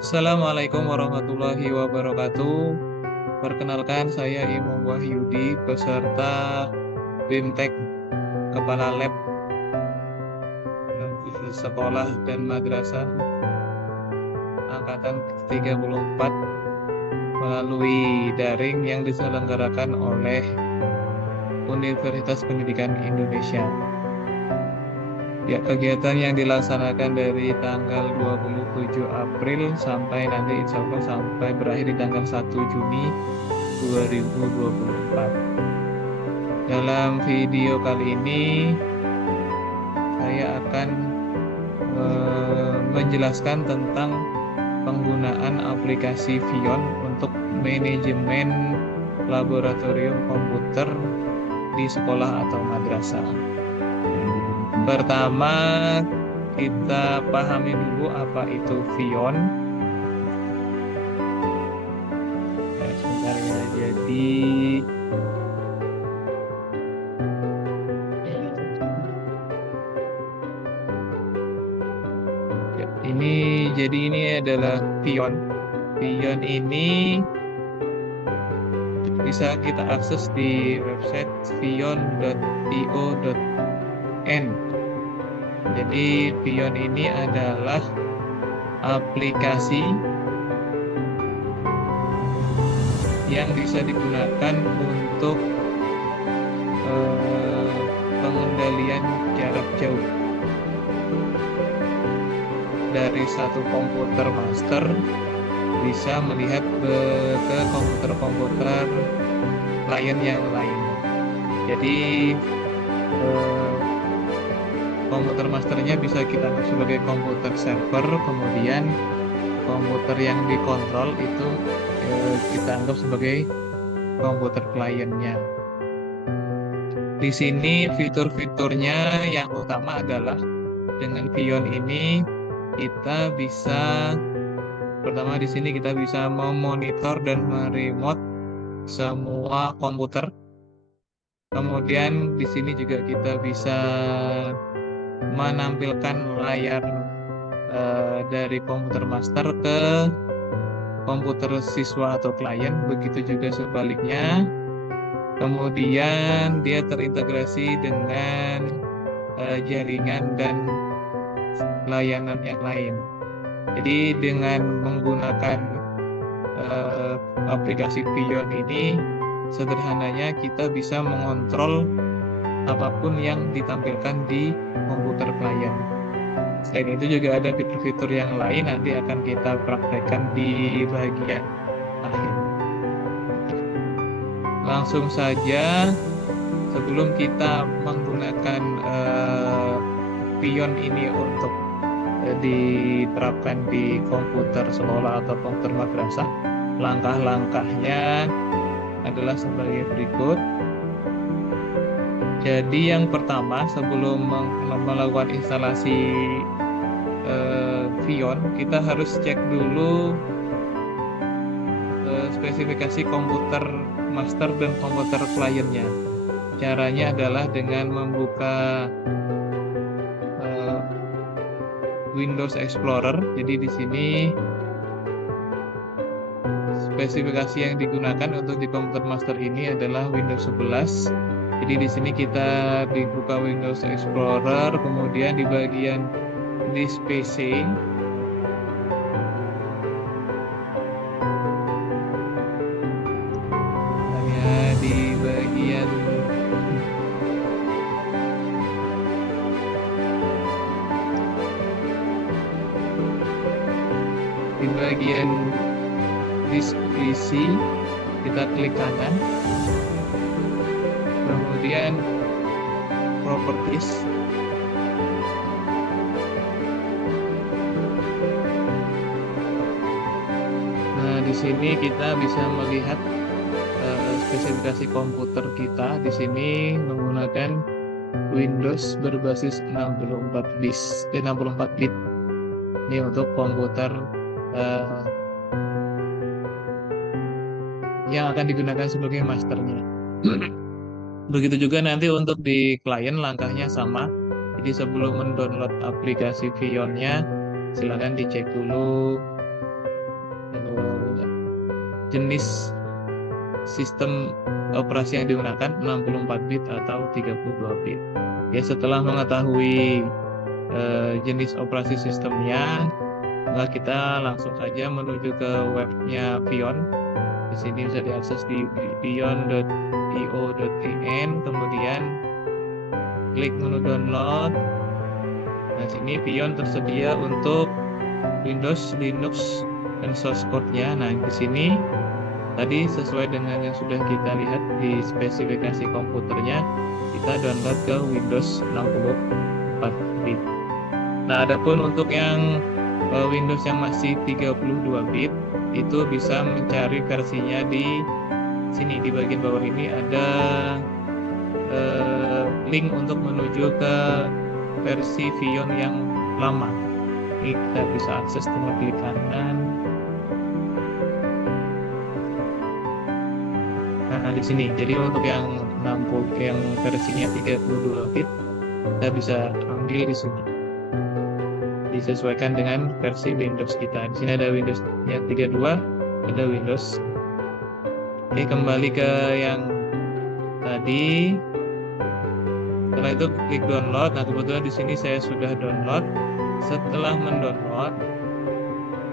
Assalamualaikum warahmatullahi wabarakatuh. Perkenalkan, saya Imam Wahyudi, peserta BIMTEK Kepala Lab Sekolah dan Madrasah Angkatan 34 melalui daring yang diselenggarakan oleh Universitas Pendidikan Indonesia. Ya, kegiatan yang dilaksanakan dari tanggal 27 April sampai nanti insya Allah sampai berakhir di tanggal 1 Juni 2024. Dalam video kali ini saya akan menjelaskan tentang penggunaan aplikasi Vion untuk manajemen laboratorium komputer di sekolah atau madrasah. Pertama, kita pahami dulu apa itu Vion. Sebentar ya. Jadi ini adalah Vion. Vion ini bisa kita akses di website vion.io.n. Jadi Vion ini adalah aplikasi yang bisa digunakan untuk pengendalian jarak jauh dari satu komputer master bisa melihat ke komputer-komputer klien yang lain. Jadi komputer masternya bisa kita anggap sebagai komputer server, kemudian komputer yang dikontrol itu kita anggap sebagai komputer kliennya. Di sini fitur-fiturnya yang utama adalah dengan Vion ini kita bisa, pertama di sini kita bisa memonitor dan meremote semua komputer. Kemudian di sini juga kita bisa menampilkan layar dari komputer master ke komputer siswa atau klien, begitu juga sebaliknya. Kemudian dia terintegrasi dengan jaringan dan layanan yang lain. Jadi dengan menggunakan aplikasi Vion ini, sederhananya kita bisa mengontrol apapun yang ditampilkan di komputer klien. Selain itu juga ada fitur-fitur yang lain, nanti akan kita praktekkan di bagian akhir. Langsung saja, sebelum kita menggunakan Vion ini untuk diterapkan di komputer sekolah atau komputer madrasah, langkah-langkahnya adalah sebagai berikut. Jadi yang pertama, sebelum melakukan instalasi Vion, kita harus cek dulu spesifikasi komputer master dan komputer kliennya. Caranya adalah dengan membuka Windows Explorer. Jadi di sini spesifikasi yang digunakan untuk di komputer master ini adalah Windows 11. Jadi di sini kita dibuka Windows Explorer, kemudian di bagian This PC di bagian This PC kita klik kanan, kemudian Properties. Nah, di sini kita bisa melihat spesifikasi komputer kita. Di sini menggunakan Windows berbasis 64 bit. Ini untuk komputer yang akan digunakan sebagai masternya. Begitu juga nanti untuk di klien, langkahnya sama. Jadi sebelum mendownload aplikasi Vionnya, silakan dicek dulu jenis sistem operasi yang digunakan 64 bit atau 32 bit. Ya, setelah mengetahui jenis operasi sistemnya, maka kita langsung saja menuju ke webnya Vion. Di sini bisa diakses di vion.io.in, kemudian klik menu download. Nah, sini Vion tersedia untuk Windows, Linux, dan source code-nya. Nah, di sini tadi sesuai dengan yang sudah kita lihat di spesifikasi komputernya, kita download ke Windows 64 bit. Nah, adapun untuk yang Windows yang masih 32 bit, itu bisa mencari versinya di sini. Di bagian bawah ini ada link untuk menuju ke versi Vion yang lama. Ini kita bisa akses dengan klik kanan. Nah, di sini. Jadi untuk yang versinya 32 bit, kita bisa ambil di sini. Disesuaikan dengan versi Windows kita. Di sini ada Windows yang 32, ada Windows. Oke, kembali ke yang tadi. Setelah itu klik download. Nah, kebetulan di sini saya sudah download. Setelah mendownload,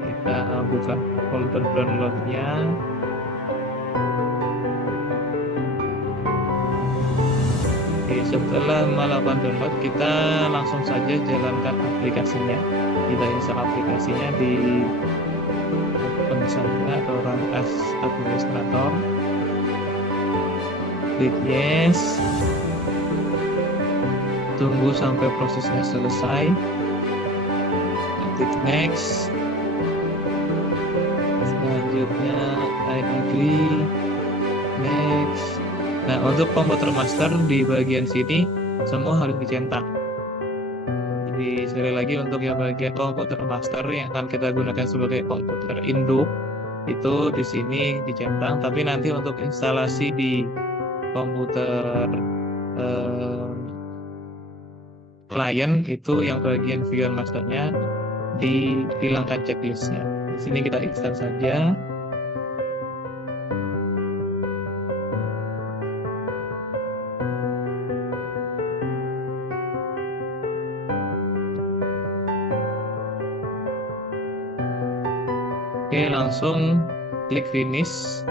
kita buka folder downloadnya. Oke, setelah melakukan download, kita langsung saja jalankan aplikasinya. Kita install aplikasinya di open saja atau run as administrator. Klik yes. Tunggu sampai prosesnya selesai. Klik next. Selanjutnya I agree. Next. Nah, untuk komputer master di bagian sini semua harus dicetak. Jadi sekali lagi untuk yang bagian komputer master yang akan kita gunakan sebagai komputer induk itu di sini dicetak. Tapi nanti untuk instalasi di komputer client itu yang bagian Vion masternya dihilangkan checklistnya. Di sini kita install saja. Oke, langsung klik finish.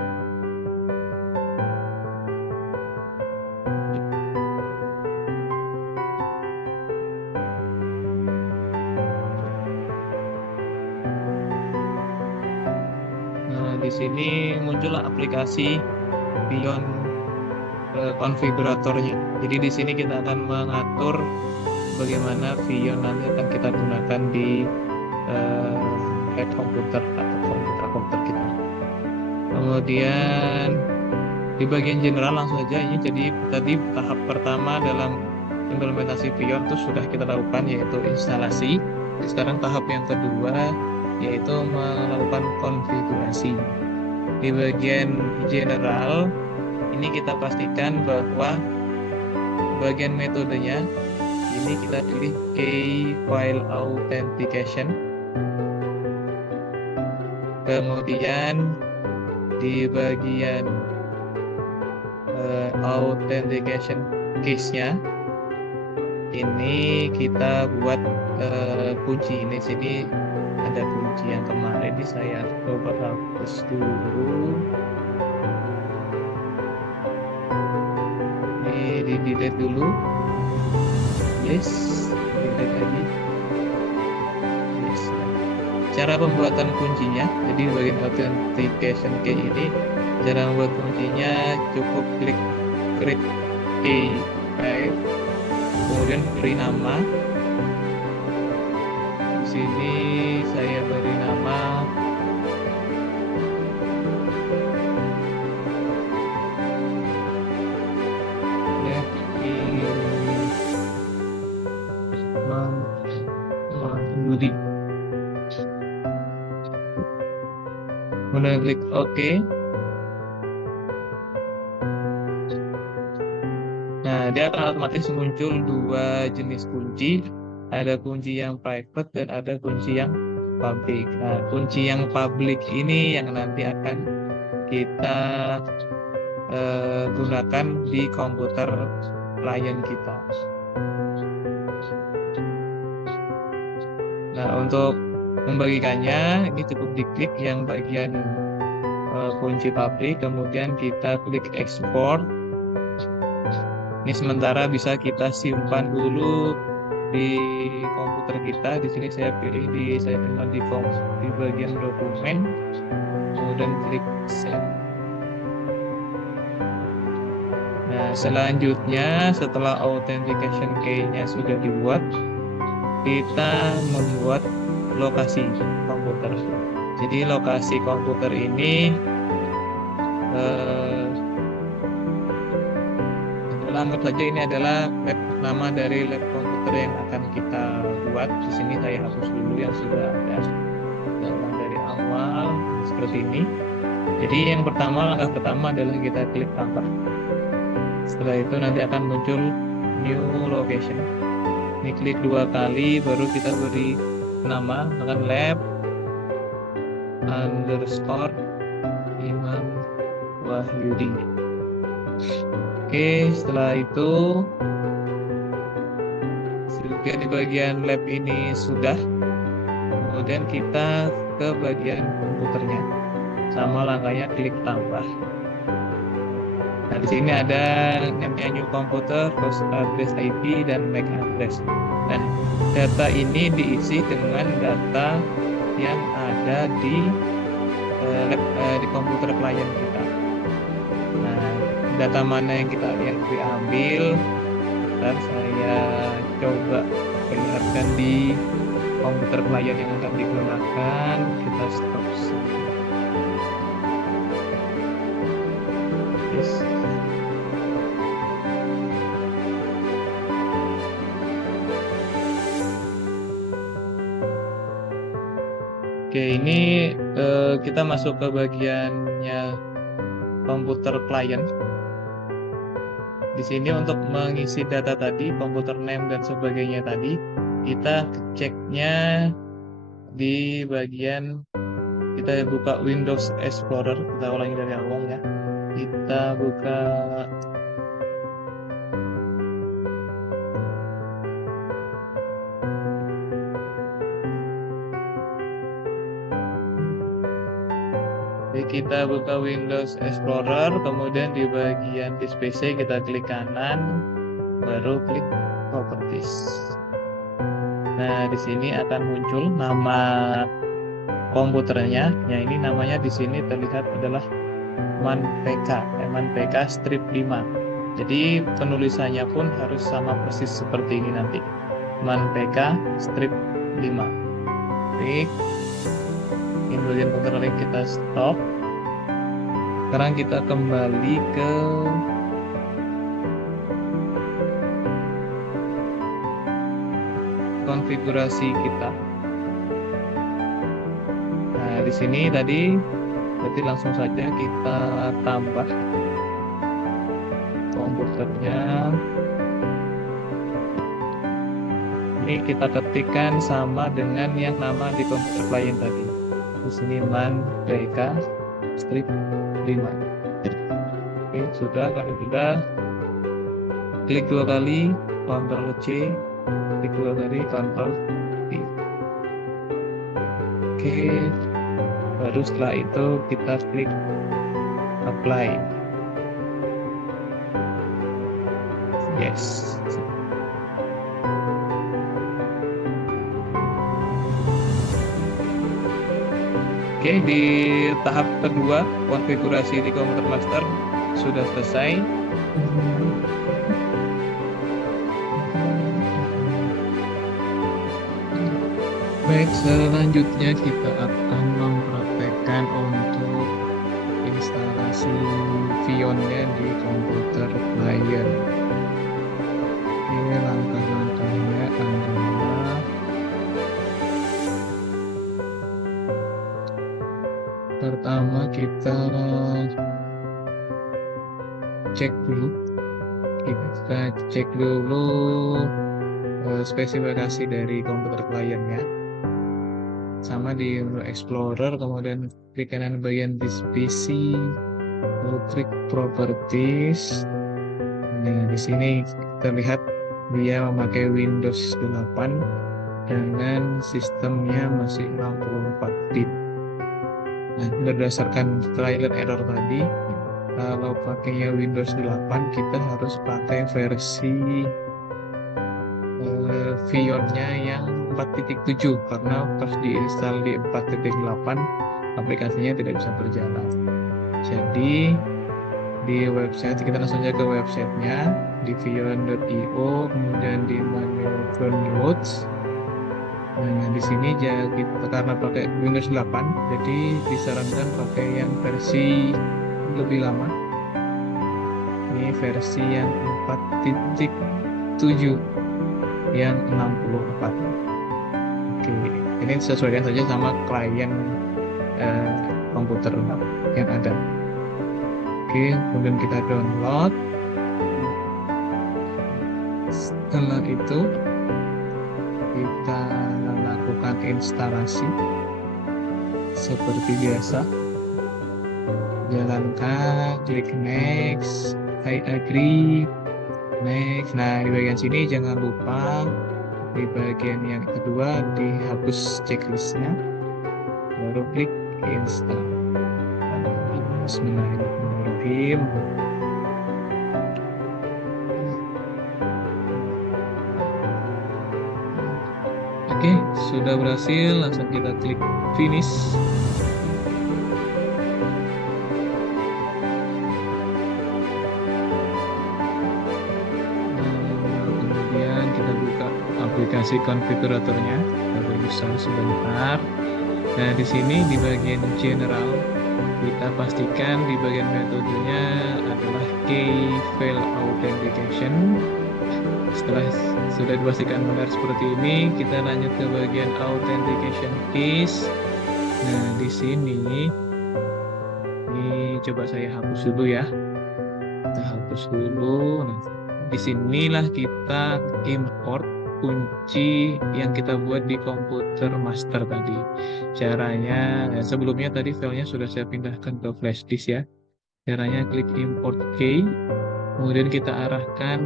Nah, di sini muncullah aplikasi Vion konfiguratornya. Jadi di sini kita akan mengatur bagaimana Vion nanti akan kita gunakan di head komputer atau komputer kita. Kemudian di bagian general langsung aja ini. Jadi tadi tahap pertama dalam implementasi Vion itu sudah kita lakukan, yaitu instalasi. Sekarang tahap yang kedua yaitu melakukan konfigurasi. Di bagian general ini kita pastikan bahwa bagian metodenya ini kita pilih key file authentication. Kemudian di bagian authentication case-nya ini kita buat kunci. Ini sini ada kunci yang kemarin ini saya coba hapus dulu. Ini di delete dulu. Yes, delete lagi. Yes. Cara pembuatan kuncinya, jadi bagian authentication key ini, cara membuat kuncinya cukup klik create key file, kemudian beri nama. Di sini saya beri nama Budi. Kemudian klik OK. Nah, dia akan otomatis muncul dua jenis kunci. Ada kunci yang private dan ada kunci yang public. Nah, kunci yang public ini yang nanti akan kita gunakan di komputer klien kita. Nah, untuk membagikannya ini cukup diklik yang bagian kunci pabrik, kemudian kita klik ekspor. Ini sementara bisa kita simpan dulu di komputer kita. Di sini saya pilih saya simpan di bagian dokumen, kemudian klik save. Nah, selanjutnya setelah authentication key-nya sudah dibuat, kita membuat lokasi komputer. Jadi lokasi komputer ini anggap saja ini adalah nama dari lab komputer yang akan kita buat. Di sini saya hapus dulu yang sudah ada dari awal seperti ini. Jadi langkah pertama adalah kita klik tambah. Setelah itu nanti akan muncul new location. Ini klik 2 kali, baru kita beri nama dengan lab _ Imam Wahyudi. Oke, setelah itu di bagian lab ini sudah, kemudian kita ke bagian komputernya. Sama langkahnya klik tambah. Nah, di sini ada namanya new computer, host address ID, dan MAC address. Dan data ini diisi dengan data yang ada di komputer klien kita. Nah, data mana yang diambil, dan saya coba perlihatkan di komputer klien yang akan digunakan. Kita stop sini. Yes. Oke, ini kita masuk ke bagiannya komputer klien. Di sini untuk mengisi data tadi, komputer name dan sebagainya tadi, kita ceknya di bagian, kita buka Windows Explorer. Kita ulangi dari awal ya. Kita buka Windows Explorer, kemudian di bagian disk PC kita klik kanan, baru klik Properties. Nah, di sini akan muncul nama komputernya. Ya, ini namanya di sini terlihat adalah ManPK strip 5. Jadi penulisannya pun harus sama persis seperti ini nanti. ManPK strip 5. Klik. Ini bagian komputer lain kita stop. Sekarang kita kembali ke konfigurasi kita. Nah, di sini tadi berarti langsung saja kita tambah komputernya. Ini kita ketikkan sama dengan yang nama di komputer klien tadi. Di sini ManPK strip 5. Oke, sudah. Kalau sudah, klik 2 kali, Ctrl C, klik 2 kali, Ctrl V. Oke, baru setelah itu kita klik apply. Yes. Oke, di tahap kedua konfigurasi di komputer master sudah selesai. Baik, selanjutnya kita akan mempraktekkan untuk instalasi Vion-nya di komputer klien. Oke, langkah-langkahnya adalah pertama kita cek dulu spesifikasi dari komputer kliennya. sama di menu Explorer, kemudian klik kanan bagian This PC, lalu klik Properties. Nah, di sini terlihat dia memakai Windows 8 dengan sistemnya masih 64 bit. Nah, berdasarkan trial and error tadi, kalau pakainya Windows 8 kita harus pakai versi Vionnya yang 4.7 karena pas diinstal di 4.8 aplikasinya tidak bisa berjalan. Jadi di website kita langsung aja ke websitenya di vion.io, kemudian di menu downloads. Nah, di sini kita karena pakai Windows 8 jadi disarankan pakai yang versi lebih lama. Ini versi yang 4.7 yang 64. Oke, ini sesuaikan saja sama klien komputer yang ada. Oke, kemudian kita download. Setelah itu kita lakukan instalasi seperti biasa. Jalankan, klik next, I agree, next. Nah, di bagian sini jangan lupa di bagian yang kedua dihapus checklistnya, baru klik install. Bismillahirrahmanirrahim. Oke, sudah berhasil, langsung kita klik finish. Kemudian kita buka aplikasi konfiguratornya, kita berusaha sebentar. Nah, di sini di bagian general kita pastikan di bagian metodenya adalah key fail authentication. Setelah sudah dipastikan benar seperti ini, kita lanjut ke bagian authentication keys. Nah, di sini ini coba saya hapus dulu ya. Kita hapus dulu. Nah, disinilah kita import kunci yang kita buat di komputer master tadi. Caranya, sebelumnya tadi filenya sudah saya pindahkan ke flash disk ya. Caranya klik import key, kemudian kita arahkan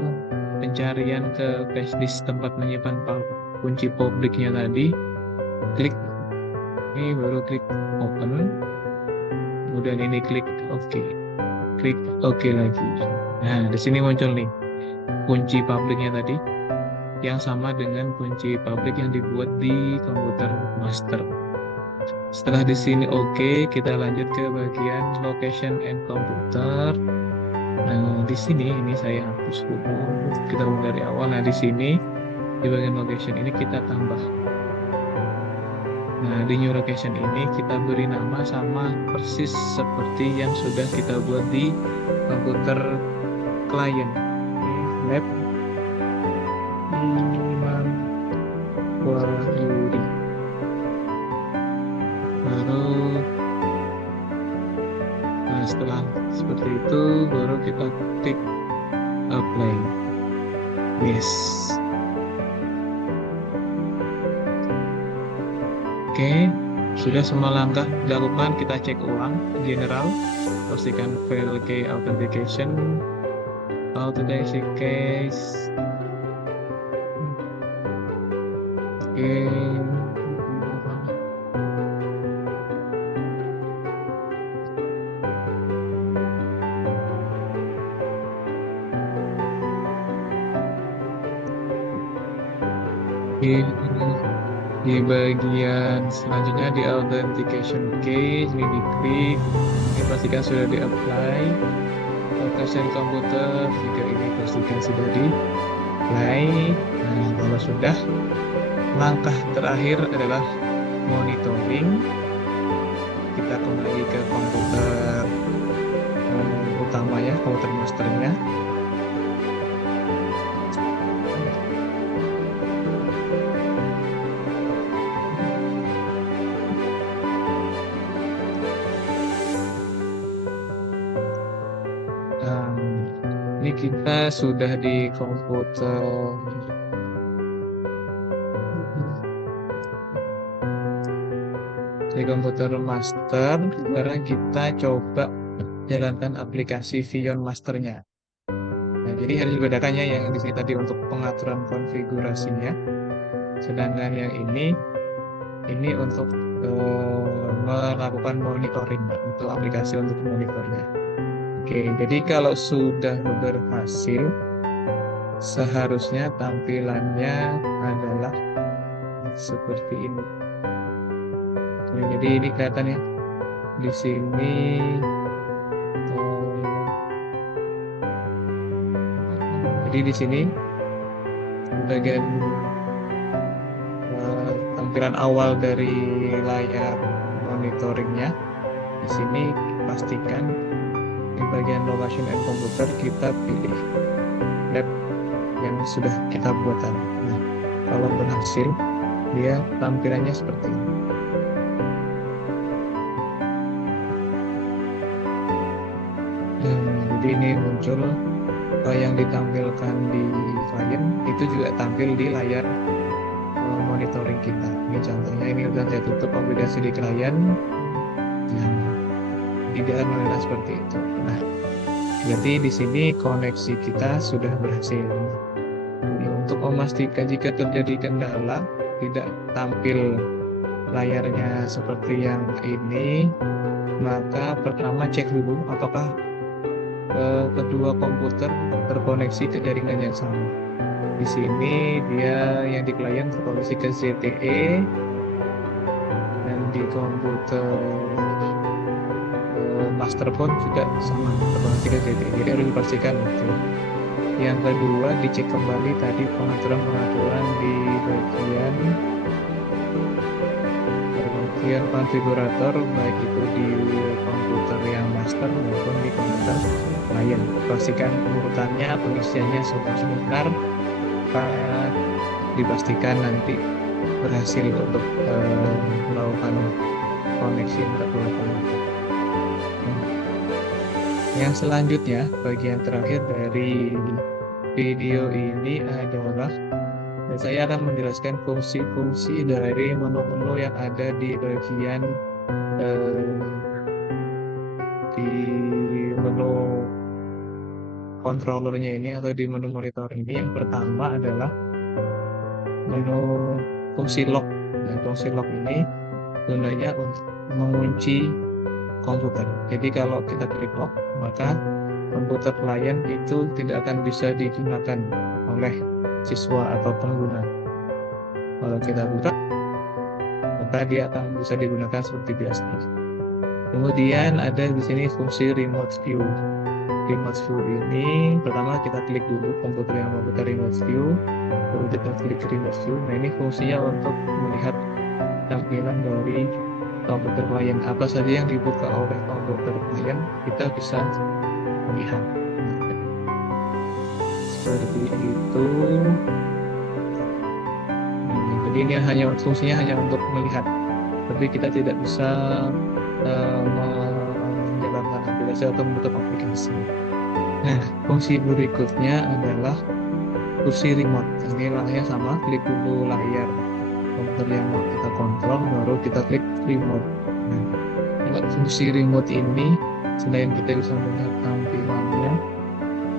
pencarian ke flash disk tempat menyimpan kunci publiknya tadi. Klik ini, baru klik open, kemudian ini klik OK, klik OK lagi. Nah, di sini muncul nih kunci publiknya tadi, yang sama dengan kunci publik yang dibuat di komputer master. Setelah di sini OK, kita lanjut ke bagian location and computer. Nah, di sini ini saya hapus dulu. Kita mulai dari awal. Nah, di sini di bagian location ini kita tambah. Nah, di new location ini kita beri nama sama persis seperti yang sudah kita buat di komputer klien. Lab Imam Wahyudi. Baru, nah setelah seperti itu baru kita klik apply. Yes. Oke, sudah semua langkah dilakukan. Kita cek ulang general, pastikan fail key authentication case. Oke. Di bagian selanjutnya di authentication key ini diklik, ini pastikan sudah di apply. Location komputer juga ini pastikan sudah di apply. Nah, kalau sudah, langkah terakhir adalah monitoring. Kita kembali ke komputer utamanya, komputer masternya. Ini kita sudah di komputer di komputer master. Sekarang kita coba jalankan aplikasi Vion masternya. Nah, jadi harus dibedakannya yang di sini tadi untuk pengaturan konfigurasinya, sedangkan yang ini untuk melakukan monitoring untuk aplikasi untuk monitornya. Oke, jadi kalau sudah berhasil, seharusnya tampilannya adalah seperti ini. Jadi ini kelihatan ya di sini. Jadi di sini bagian tampilan awal dari layar monitoringnya. Di sini pastikan di bagian location and computer kita pilih lab yang sudah kita buat tadi. Nah, kalau berhasil, dia tampilannya seperti ini. Jadi ini muncul yang ditampilkan di klien itu juga tampil di layar monitoring kita. Ini contohnya, ini udah saya tutup aplikasi di klien yang tidak menerima seperti itu. Nah, berarti di sini koneksi kita sudah berhasil. Ini untuk memastikan jika terjadi kendala tidak tampil layarnya seperti yang ini, maka pertama cek dulu apakah kedua komputer terkoneksi ke jaringan yang sama. Di sini dia yang di klien terkoneksi ke ZTE dan di komputer master phone juga sama terkoneksi ke ZTE. Jadi harus dipastikan itu. Yang kedua dicek kembali tadi pengaturan di bagian konfigurator, baik itu di komputer yang master maupun di komputer klien. Pastikan urutannya, pengisiannya sudah benar, dipastikan nanti berhasil untuk melakukan koneksi antar dua komputer. Yang selanjutnya, bagian terakhir dari video ini adalah saya akan menjelaskan fungsi-fungsi dari menu-menu yang ada di bagian di menu controllernya ini atau di menu monitor ini. Yang pertama adalah menu fungsi lock. Dan fungsi lock ini gunanya untuk mengunci komputer. Jadi kalau kita klik lock, maka komputer klien itu tidak akan bisa digunakan oleh siswa atau pengguna. Kalau kita buka, maka dia akan bisa digunakan seperti biasa. Kemudian ada di sini fungsi remote view. Remote view ini pertama kita klik dulu komputer yang mau kita remote view, baru kita klik remote view. Nah, ini fungsinya untuk melihat tampilan dari komputer klien. Apa saja yang dibuka oleh komputer klien kita bisa melihat. Seperti itu. Jadi ini fungsinya hanya untuk melihat, tapi kita tidak bisa menjalankan aplikasi atau menutup aplikasi. Nah, fungsi berikutnya adalah fungsi remote. Ini layarnya sama, klik dulu layar komputer yang mau kita kontrol, baru kita klik remote. Nah, lewat fungsi remote ini, selain kita bisa melihat tampilannya,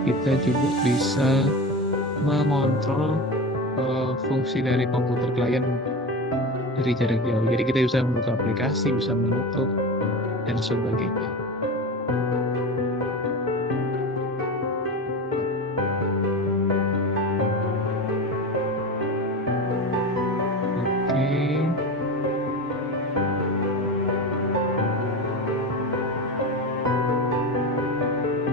kita juga bisa mengontrol fungsi dari komputer klien dari jarak jauh. Jadi kita bisa membuka aplikasi, bisa menutup, dan sebagainya. Oke.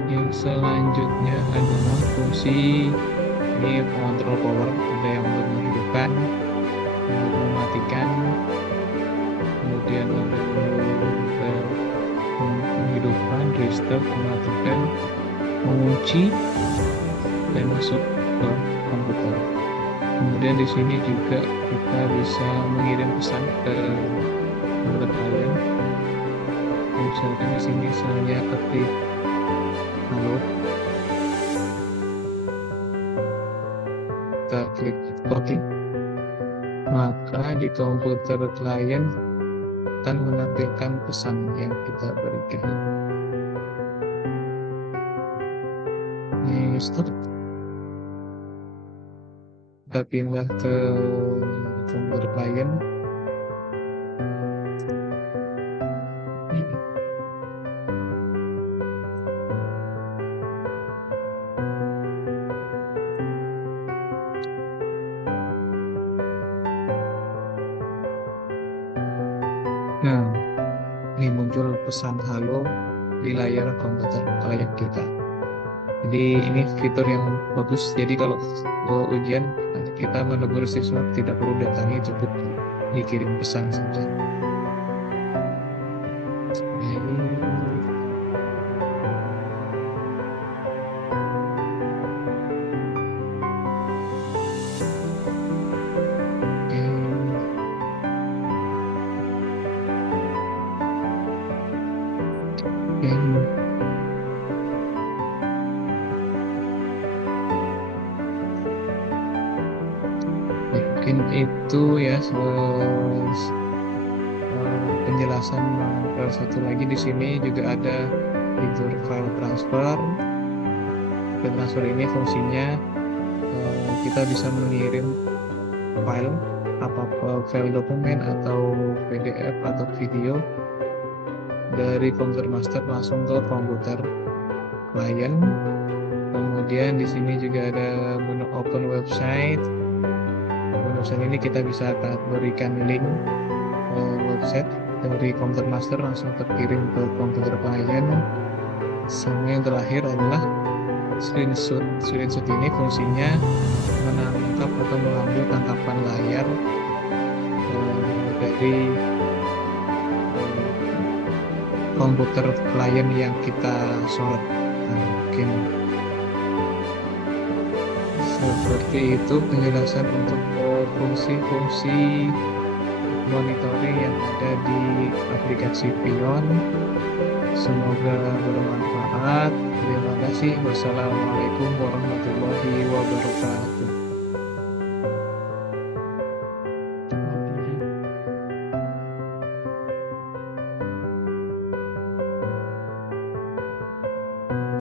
Yang selanjutnya adalah fungsi ini pengontrol power. Ada yang untuk menghidupkan, untuk mematikan, kemudian ada untuk menghidupkan, restart, mematikan, mengunci, dan masuk ke komputer. Kemudian di sini juga kita bisa mengirim pesan ke komputer klien. Misalkan di sini saya ketik halo, kita klik OK, maka di komputer klien akan menampilkan pesan yang kita berikan. Ini stop. Kita pindah ke komputer klien. Nah, ini muncul pesan halo di layar komputer klien kita. Jadi ini fitur yang bagus. Jadi kalau ujian kita menegur siswa tidak perlu datangi, cukup dikirim pesan saja. Mungkin itu ya penjelasan. Satu lagi di sini juga ada fitur file transfer. File transfer ini fungsinya kita bisa mengirim file file dokumen atau PDF atau video dari komputer master langsung ke komputer klien. Kemudian di sini juga ada menu open website. Website ini kita bisa berikan link website dari komputer master langsung terkirim ke komputer klien. Sama yang terakhir adalah screenshot. Screenshot ini fungsinya menangkap atau mengambil tangkapan layar dari komputer klien yang kita sorot. Mungkin seperti itu penjelasan untuk fungsi-fungsi monitoring yang ada di aplikasi Pion. Semoga bermanfaat. Terima kasih. Wassalamualaikum warahmatullahi wabarakatuh.